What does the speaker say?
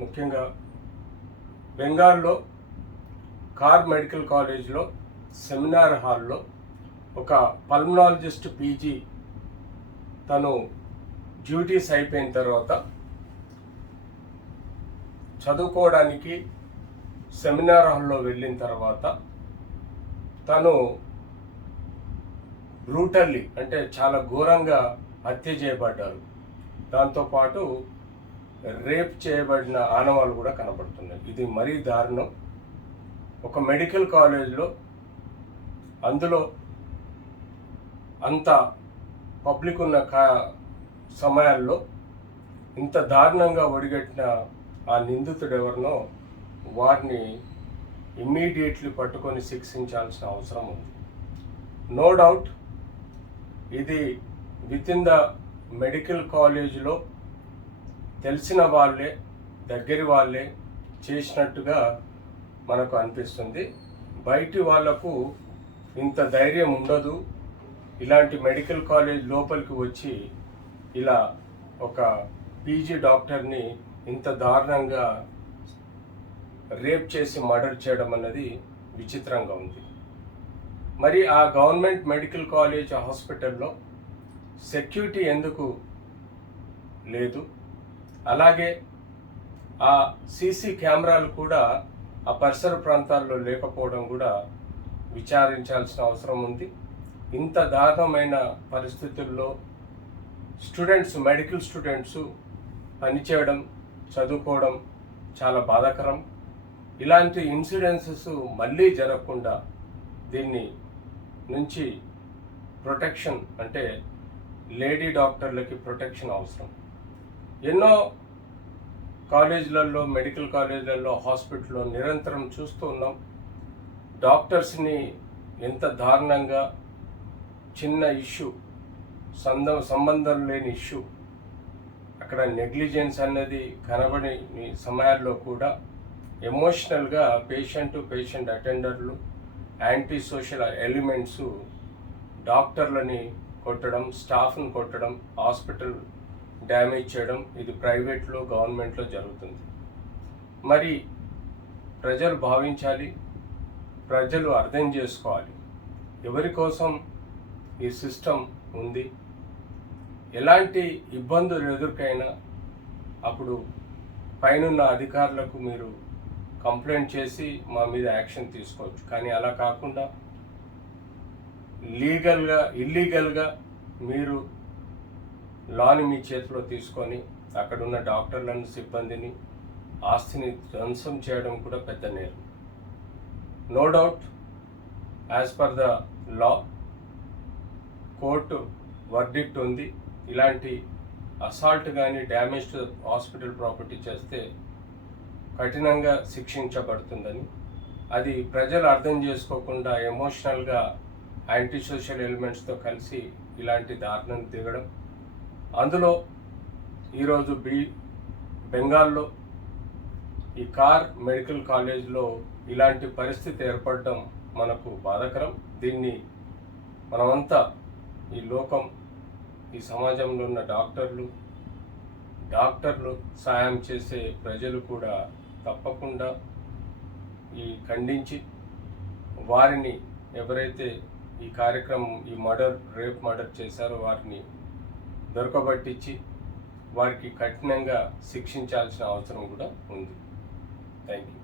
ముఖ్యంగా బెంగాల్లో car medical కాలేజ్లో సెమినార్ హాల్లో ఒక పల్మనాలజిస్ట్ పీజీ తను డ్యూటీస్ అయిపోయిన తర్వాత చదువుకోవడానికి సెమినార్ హాల్లో వెళ్ళిన తర్వాత తను బ్రూటల్లీ అంటే చాలా ఘోరంగా హత్య చేయబడ్డారు. దాంతోపాటు రేప్ చేయబడిన ఆనవాళ్ళు కూడా కనబడుతున్నాయి. ఇది మరీ దారుణం. ఒక మెడికల్ కాలేజ్లో అందులో అంత పబ్లిక్ ఉన్న కా సమయాల్లో ఇంత దారుణంగా ఒడిగట్టిన ఆ నిందితుడు ఎవరినో వారిని ఇమ్మీడియట్లీ పట్టుకొని శిక్షించాల్సిన అవసరం ఉంది. నో డౌట్ ఇది విత్ ఇన్ ద మెడికల్ కాలేజీలో తెలిసిన వాళ్ళే దగ్గరి వాళ్ళే చేసినట్టుగా మనకు అనిపిస్తుంది. బయటి వాళ్ళకు ఇంత ధైర్యం ఉండదు. ఇలాంటి మెడికల్ కాలేజ్ లోపలికి వచ్చి ఇలా ఒక పీజీ డాక్టర్ని ఇంత దారుణంగా రేప్ చేసి మర్డర్ చేయడం అన్నది విచిత్రంగా ఉంది. మరి ఆ గవర్నమెంట్ మెడికల్ కాలేజ్ హాస్పిటల్లో సెక్యూరిటీ ఎందుకు లేదు? అలాగే ఆ సీసీ కెమెరాలు కూడా ఆ పరిసర ప్రాంతాల్లో లేకపోవడం కూడా విచారించాల్సిన అవసరం ఉంది. ఇంత దారుణమైన పరిస్థితుల్లో స్టూడెంట్స్ మెడికల్ స్టూడెంట్స్ పనిచేయడం చదువుకోవడం చాలా బాధాకరం. ఇలాంటి ఇన్సిడెన్సెస్ మళ్ళీ జరగకుండా దీన్ని నుంచి ప్రొటెక్షన్ అంటే లేడీ డాక్టర్లకి ప్రొటెక్షన్ అవసరం. ఎన్నో కాలేజీలలో మెడికల్ కాలేజీలలో హాస్పిటల్లో నిరంతరం చూస్తూ ఉన్నాం. డాక్టర్స్ని ఎంత దారుణంగా చిన్న ఇష్యూ సంద సంబంధం లేని ఇష్యూ అక్కడ నెగ్లిజెన్స్ అనేది కనబడి సమయాల్లో కూడా ఎమోషనల్గా పేషెంట్ పేషెంట్ అటెండర్లు యాంటీ సోషల్ ఎలిమెంట్స్ డాక్టర్లని కొట్టడం స్టాఫ్ని కొట్టడం హాస్పిటల్ డ్యామేజ్ చేయడం ఇది ప్రైవేట్లో గవర్నమెంట్లో జరుగుతుంది. మరి ప్రజలు భావించాలి ప్రజలు అర్థం చేసుకోవాలి. ఎవరి కోసం ఈ సిస్టమ్ ఉంది? ఎలాంటి ఇబ్బందులు ఎదుర్కైనా అప్పుడు పైనున్న అధికారులకు మీరు కంప్లైంట్ చేసి మా మీద యాక్షన్ తీసుకోవచ్చు. కానీ అలా కాకుండా లీగల్గా ఇల్లీగల్గా మీరు లాని మీ చేతిలో తీసుకొని అక్కడున్న డాక్టర్లను సిబ్బందిని ఆస్తిని ధ్వంసం చేయడం కూడా పెద్ద నేరం. No doubt as per the law court verdict ఉంది. ఇలాంటి అసాల్ట్ కానీ డ్యామేజ్ టు హాస్పిటల్ ప్రాపర్టీ చేస్తే కఠినంగా శిక్షించబడుతుందని. అది ప్రజలు అర్థం చేసుకోకుండా ఎమోషనల్గా యాంటీ సోషల్ ఎలిమెంట్స్తో కలిసి ఇలాంటి దారుణం దిగడం అందులో ఈరోజు బి బెంగాల్లో ఈ కార్ మెడికల్ కాలేజ్లో ఇలాంటి పరిస్థితి ఏర్పడడం మనకు బాధకరం. దీన్ని మనమంతా ఈ లోకం ఈ సమాజంలో ఉన్న డాక్టర్లు డాక్టర్లు సాయం చేసే ప్రజలు కూడా తప్పకుండా ఈ ఖండించి వారిని ఎవరైతే ఈ కార్యక్రమం ఈ మర్డర్ రేప్ మర్డర్ చేశారో వారిని దొరకబట్టించి వారికి కఠినంగా శిక్షించాల్సిన అవసరం కూడా ఉంది. Thank you